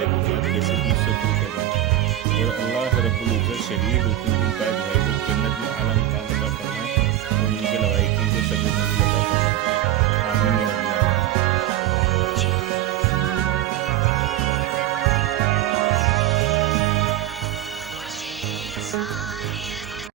تعلقات کیسے دوست سے دور کرنا، اور اللہ رب العزت شدید حکم کا جو ہے وہ جنت میں اعلیٰ